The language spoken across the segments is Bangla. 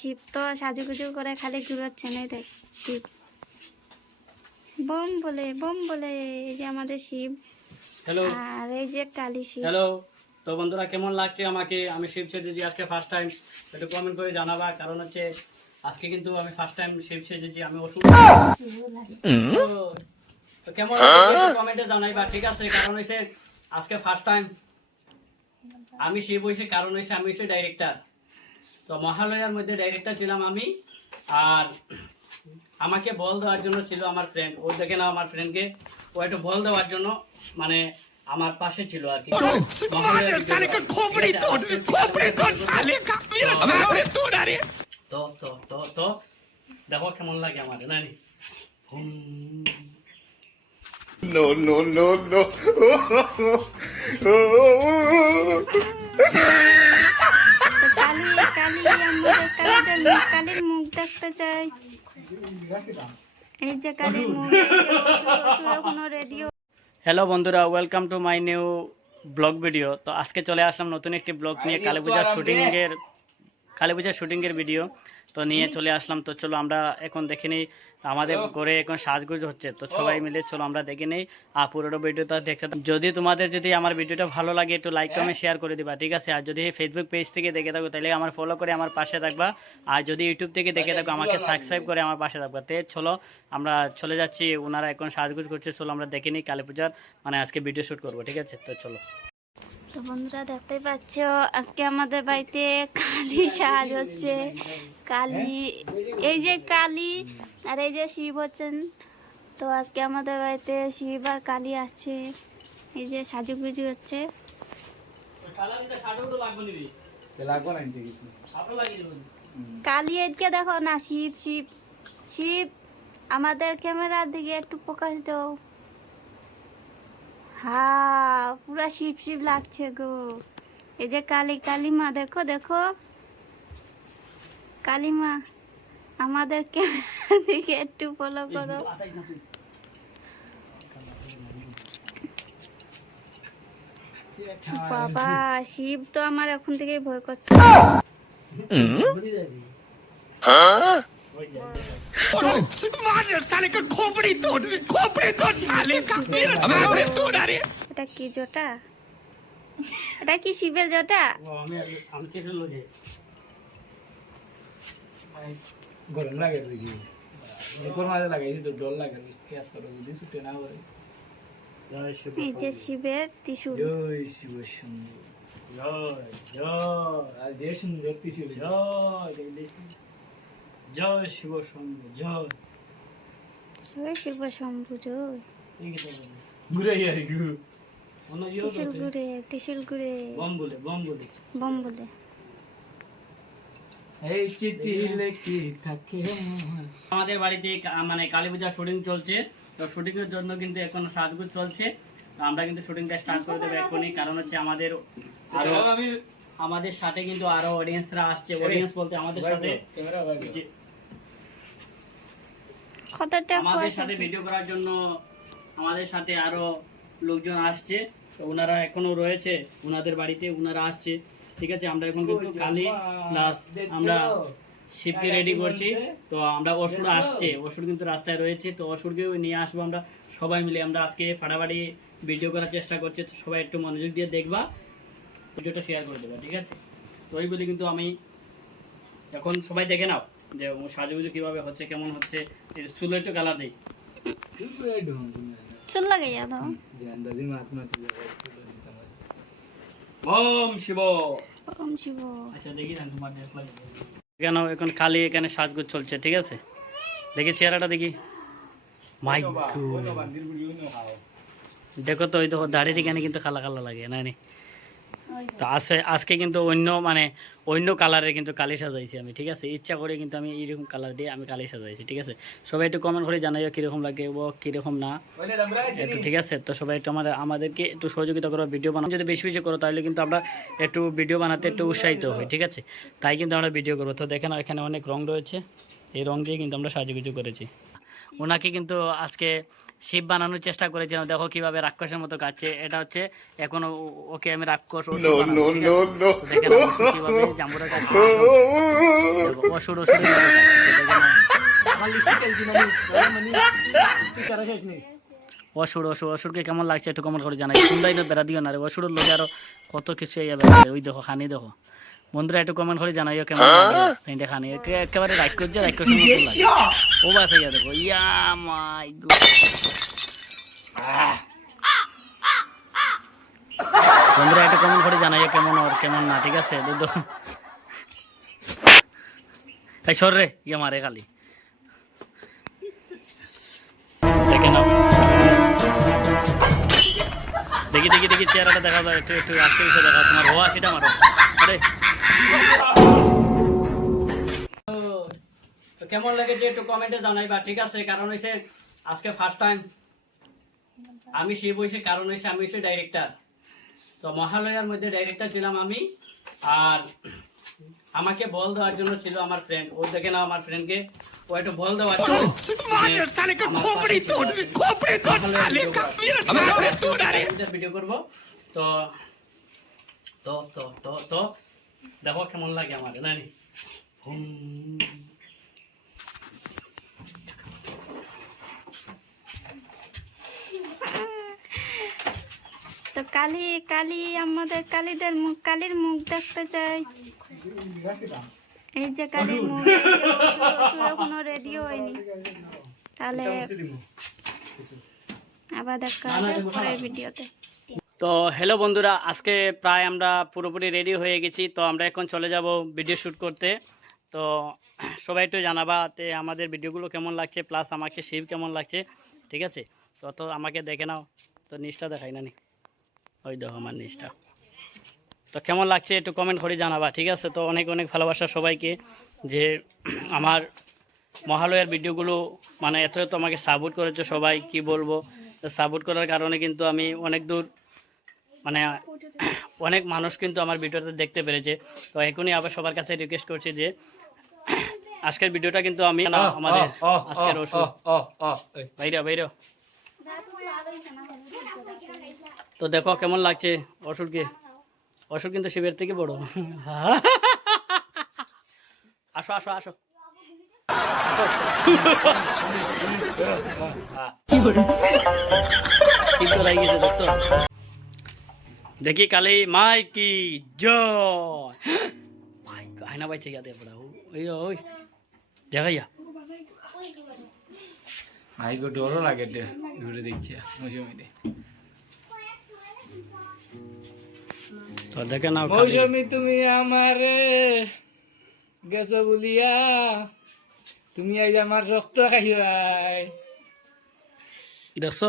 শিব তো সাজুগুজু করে খালি ঘুরোচ্ছে না দেখ শিব। বোম বলে বোম বলে এই যে আমাদের শিব। হ্যালো আর এই যে কালী শিব। হ্যালো তো বন্ধুরা কেমন লাগছে আমাকে? আমি শিব সেজেছি আজকে ফার্স্ট টাইম একটু কমেন্ট করে জানাবা কারণ হচ্ছে আজকে কিন্তু আমি ফার্স্ট টাইম শিব সেজেছি আমি ওষুধ তো- কেমন কমেন্টে জানাইবা ঠিক আছে? কারণ হচ্ছে আজকে ফার্স্ট টাইম আমি শিব হয়েছে কারণ হয়েছে আমি হচ্ছে ডাইরেক্টর তো মহালয়ার মধ্যে ডাইরেক্টর ছিলাম আমি আর আমাকে বল দেওয়ার জন্য ছিল আমার ফ্রেন্ড ও দেখে না আমার ফ্রেন্ডকে ও একটু বল দেওয়ার জন্য মানে আমার পাশে ছিল আর কি। তো তো তো তো দেখো কেমন লাগে আমার নানি No, no, no, no. তো কালী কালী আমাদের কালীদের মুখ মুখ দেখতে চাই। এই যে কালীর মুখ এই যে অসুর, অসুর এখনও রেডিও হ্যালো বন্ধুরা welcome to my new blog video তো আজকে চলে আসলাম নতুন একটি ব্লগ নিয়ে কালী পূজার শুটিংয়ের কালী পূজার শুটিংয়ের ভিডিও। তো নিয়ে চলে আসলাম। তো চলো আমরা এখন দেখে নিই আমাদের ঘরে এখন সাজগুজ হচ্ছে। তো সবাই মিলে চলো আমরা দেখে নিই। আর পুরোটা ভিডিওটা দেখতে যদি তোমাদের যদি আমার ভিডিওটা ভালো লাগে একটু লাইক কমেন্ট শেয়ার করে দিবা ঠিক আছে? আর যদি ফেসবুক পেজ থেকে দেখে থাকো তাহলে আমার ফলো করে আমার পাশে থাকবা। আর যদি ইউটিউব থেকে দেখে থাকো আমাকে সাবস্ক্রাইব করে আমার পাশে থাকবা। তে চলো আমরা চলে যাচ্ছি। ওনারা এখন সাজগুজ করছে। চলো আমরা দেখে নিই কালী পূজার মানে আজকে ভিডিও শ্যুট করব ঠিক আছে? তো চলো। তো বন্ধুরা দেখতে পাচ্ছ আজকে আমাদের বাড়িতে কালী সাজ হচ্ছে। কালী এই যে কালী আর এই যে শিব হচ্ছেন। তো আজকে আমাদের বাড়িতে শিব আর কালী আসছে। এই যে সাজুগুজু হচ্ছে। কালী এদিকে দেখো না শিব শিব শিব আমাদের ক্যামেরার দিকে একটু প্রকাশ দাও। হ্যাঁ পুরা শিব শিব লাগছে গো। এই যে কালী কালী মা দেখো। দেখো কালী মা আমাদের দিকে একটু ফলো করো বাবা শিব তো আমার এখন থেকে ভয় করছে। এটা কি জটা এটা কি গরম লাগে দেখি মাঝে লাগাইছি তো ডর লাগে যদি ছুটে না জয় এই শিবের ত্রিশূল জয় শিব শম্ভু জয় জয় আর যে সুন্দর ত্রিশূল জয়। জয় শিব শম্ভু জয়। জয় শিব শম্ভু জয়। ঘুরে আর ত্রিশূল। ঘুরে ত্রিশূল ঘুরে বম বলে বম বলে বম বলে এই চিঠি লেখি থাকে আমাদের বাড়িতে মানে কালী পূজার শুটিং চলছে। তো শুটিং এর জন্য কিন্তু এখন সাজগুজ চলছে। তো আমরা কিন্তু শুটিংটা স্টার্ট করে দেবো এখনই। কারণ হচ্ছে আমাদের আরও আমি আমাদের সাথে কিন্তু আরও অডিয়েন্সরা আসছে। অডিয়েন্স বলতে আমাদের সাথে আমাদের সাথে ভিডিও করার জন্য আমাদের সাথে আরও লোকজন আসছে। তো ওনারা এখনও রয়েছে ওনাদের বাড়িতে ওনারা আসছে। ঠিক আছে আমরা এখন কিন্তু কালী প্লাস আমরা শিবকে রেডি করছি। তো আমরা অসুর আসছে অসুর কিন্তু রাস্তায় রয়েছে। তো অসুরকেও নিয়ে আসব আমরা সবাই মিলে। আমরা আজকে ফাটাফাটি ভিডিও করার চেষ্টা করছি তো সবাই একটু মনোযোগ দিয়ে দেখবা। ভিডিওটা শেয়ার করে দেবা ঠিক আছে? তো ওই বলি কিন্তু আমি এখন সবাই দেখে নাও যে সাজুগুজু কীভাবে হচ্ছে কেমন হচ্ছে। চুলো একটু কালার দেই। চুল লাগাইয়া দাও। ওম শিব। ওম শিব। আচ্ছা দেখি না তোমার ড্রেস লাগে কেন এখন খালি এখানে সাজগুজ চলছে ঠিক আছে? দেখি চেহারাটা দেখি। মাই দেখো তো ওই তো দাড়ির এখানে কিন্তু কালা কালা লাগে নি? তো আসে আজকে কিন্তু অন্য মানে অন্য কালারে কিন্তু কালি সাজাইছি আমি ঠিক আছে? ইচ্ছা করে কিন্তু আমি এইরকম কালার দিয়ে আমি কালি সাজাইছি ঠিক আছে? সবাই একটু কমেন্ট করে জানাইও কীরকম লাগে ও কীরকম না। একটু ঠিক আছে? তো সবাই একটু আমাদের আমাদেরকে একটু সহযোগিতা করো ভিডিও বানানো যদি বেশি বেশি করো তাহলে কিন্তু আমরা একটু ভিডিও বানাতে একটু উৎসাহিত হই ঠিক আছে? তাই কিন্তু আমরা ভিডিও করব। তো দেখেন এখানে অনেক রং রয়েছে। এই রং দিয়ে কিন্তু আমরা সাজুগুজু করেছি। ওনাকে কিন্তু আজকে শিব বানানোর চেষ্টা করেছিলাম দেখো কীভাবে রাক্ষসের মতো কাটছে। এটা হচ্ছে এখন ও- ওকে আমি রাক্ষস অসুর জাম্বুরা মানে মানে অসুর অসুর অসুরকে কেমন লাগছে একটু কমেন্ট করে জানাই। তোমরাই না বেড়া দিও না রে অসুরের লোকে আরও কত কিছু ইয়া ওই দেখো খানি দেখো। বন্ধুরা একটু কমেন্ট করে জানাইও কেমন লাগে সেইটা খানি একে- একেবারে রাইক করছে রাইক করছে মতো লাগে ও বাস ইয়া দেখো। ইয়া মাই বন্ধুরা একটু কমেন্ট করে জানাইও, কেমন ওর, কেমন না, ঠিক আছে? দুধ এই সর রে ইয়ে মারে খালি। দেখে নাও দেখি দেখি দেখি, চেহারাটা দেখা যায় একটু একটু আসে দেখা তোমার হওয়া সেটা মারো। আরে। কেমন লেগেছে একটু কমেন্টে জানাইবা ঠিক আছে? কারণ হইছে আজকে ফার্স্ট টাইম আমি সেই বইছে কারণ হইছে আমি হইছে ডাইরেক্টর তো মহালয়ার মধ্যে ডাইরেক্টর ছিলাম আমি আর আমাকে বল দেওয়ার জন্য ছিল আমার ফ্রেন্ড ও দেখে নাও আমার ফ্রেন্ডকে ও একটু বল দেওয়ার জন্য ভিডিও করব। তো তো তো তো তো দেখো কেমন লাগে আমার নানি তো কালি কালি, আমাদের কালীদের মুখ, কালীর মুখ দেখতে চাই। এই যে কালীর মুখ এখনও রেডি হয়নি। তাহলে আবার দেখা পরের ভিডিওতে। তো হ্যালো বন্ধুরা, আজকে প্রায় আমরা পুরোপুরি রেডি হয়ে গেছি। তো আমরা এখন চলে যাব ভিডিও শ্যুট করতে। তো সবাই একটু জানাবা তে আমাদের ভিডিওগুলো কেমন লাগছে প্লাস আমাকে শিব কেমন লাগছে, ঠিক আছে? তো তো আমাকে দেখে নাও। তো নিষ্ঠা দেখাই না নি ওই দেখো আমার নিচটা তো কেমন লাগছে একটু কমেন্ট করে জানাবা ঠিক আছে তো অনেক অনেক ভালোবাসা সবাইকে যে আমার মহালয়ার ভিডিওগুলো মানে এত এত আমাকে সাপোর্ট করেছে সবাই কি বলব তো সাপোর্ট করার কারণে কিন্তু আমি অনেক দূর মানে অনেক মানুষ কিন্তু আমার ভিডিওটা দেখতে পেরেছে তো এখনই আবার সবার কাছে রিকোয়েস্ট করছি যে আজকের ভিডিওটা কিন্তু আমি না আমাদের আজকের ওষুধ বাইরে বাইরে তো দেখো কেমন লাগছে অসুরকে? অসুর কিন্তু শিবের থেকে বড়। আসো আসো আসো। দেখি কালি, মাই কি জয়। আয়না বাইছে গিয়া পড়া ওই ওই দেখাইয়া ভাই গো ডরও লাগে ঘুরে দেখছি মৌসুমি তো দেখে নাও কালি। মৌসুমি তুমি আমারে গেছো বলিয়া। তুমি আজ আমার রক্ত খাইবাই দেখছ?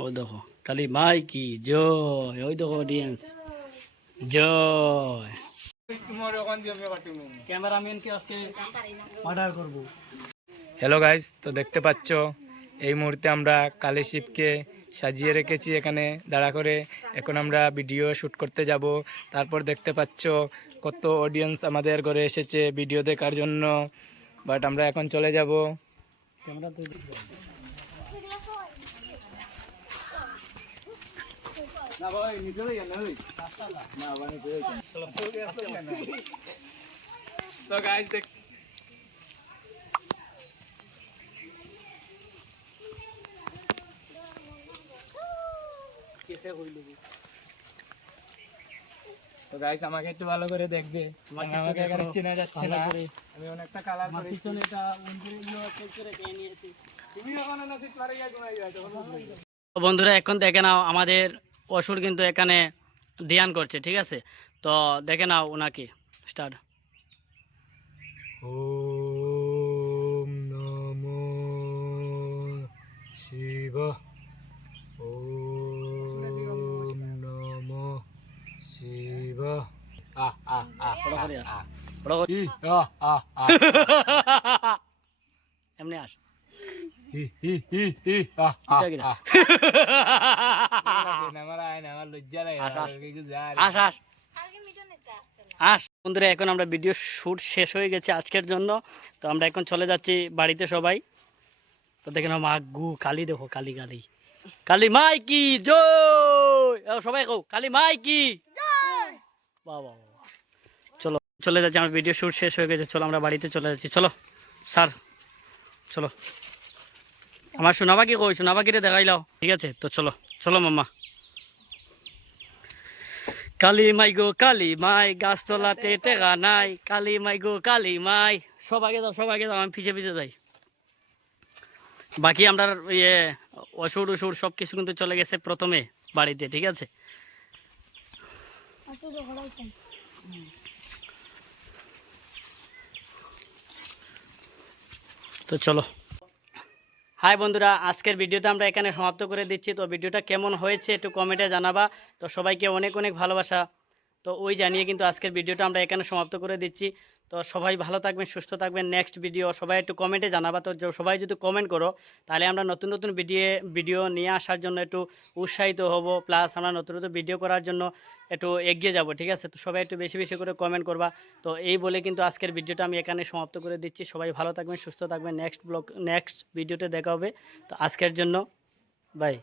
ও দেখো খালি মাই কি জয়। ওই দেখো অডিয়েন্স জয়। তোমার ওখান দিয়ে ক্যামেরাম্যানকে আজকে অর্ডার করব? হ্যালো গাইস তো দেখতে পাচ্ছ এই মুহূর্তে আমরা কালী শিবকে সাজিয়ে রেখেছি এখানে। দাঁড়া করে এখন আমরা ভিডিও শ্যুট করতে যাব। তারপর দেখতে পাচ্ছ কত অডিয়েন্স আমাদের ঘরে এসেছে ভিডিও দেখার জন্য। বাট আমরা এখন চলে যাব। ক্যামেরা তো তো গাইস দেখ তো গাইস আমাকে একটু ভালো করে দেখবে। আমাকে আমাকে এখানে চেনা যাচ্ছে না। আমি অনেকটা কালার আমার পিছনে এটা উনগুলো চলছে রেখে নিয়েছি। তুমি ওখানে নদীর পাড়ে গিয়ে ঘুমাই যাও তখন বন্ধুরা এখন দেখে নাও আমাদের অসুর কিন্তু এখানে ধ্যান করছে ঠিক আছে? তো দেখে নাও ওনাকে স্টার্ট ওম নমো শিব লজ্জা লাগে আস, বন্ধুরা এখন আমরা ভিডিও শ্যুট শেষ হয়ে গেছে আজকের জন্য। তো আমরা এখন চলে যাচ্ছি বাড়িতে সবাই। তো দেখে নাও মা গু কালী দেখো কালী কালী। কালী মাই কি জয় সবাই কও কালী মাই কি বাহ। চলো যাচ্ছি, আমার ভিডিও শ্যুট শেষ হয়ে গেছে, চলো আমরা বাড়িতে চলে যাচ্ছি। চলো, স্যার, চলো। আমার সোনাবাকি কই সোনাবাকিরে দেখাইলাও ঠিক আছে, তো চলো চলো মাম্মা। কালী মাই গো, কালী মাই, গাছতলাতে টেকা নাই। কালী মাই গো, কালী মাই, সব আগে যাও, সব আগে যাও, আমি পিছে পিছে যাই। বাকি আমরা ইয়ে অসুর উসুর সব কিছু কিন্তু চলে গেছে প্রথমে বাড়িতে, ঠিক আছে? তো চলো। হাই বন্ধুরা, আজকের ভিডিওটা আমরা এখানে সমাপ্ত করে দিচ্ছি। তো ভিডিওটা কেমন হয়েছে একটু কমেন্টে জানাবা। তো সবাইকে অনেক অনেক ভালোবাসা। তো ওই জানিয়ে কিন্তু আজকের ভিডিওটা আমরা এখানে সমাপ্ত করে দিচ্ছি। তো সবাই ভালো থাকবেন, সুস্থ থাকবেন। নেক্সট ভিডিও সবাই একটু কমেন্টে জানাবা। তো সবাই যদি কমেন্ট করো, তাহলে আমরা নতুন নতুন ভিডিও ভিডিও নিয়ে আসার জন্য একটু উৎসাহিত হব। প্লাস আমরা নতুন নতুন ভিডিও করার জন্য একটু এগিয়ে যাব, ঠিক আছে? তো সবাই একটু বেশি বেশি করে কমেন্ট করবা। তো এই বলে কিন্তু আজকের ভিডিওটা আমি এখানে সমাপ্ত করে দিচ্ছি। সবাই ভালো থাকবেন, সুস্থ থাকবেন। নেক্সট ব্লগ নেক্সট ভিডিওতে দেখা হবে। তো আজকের জন্য বাই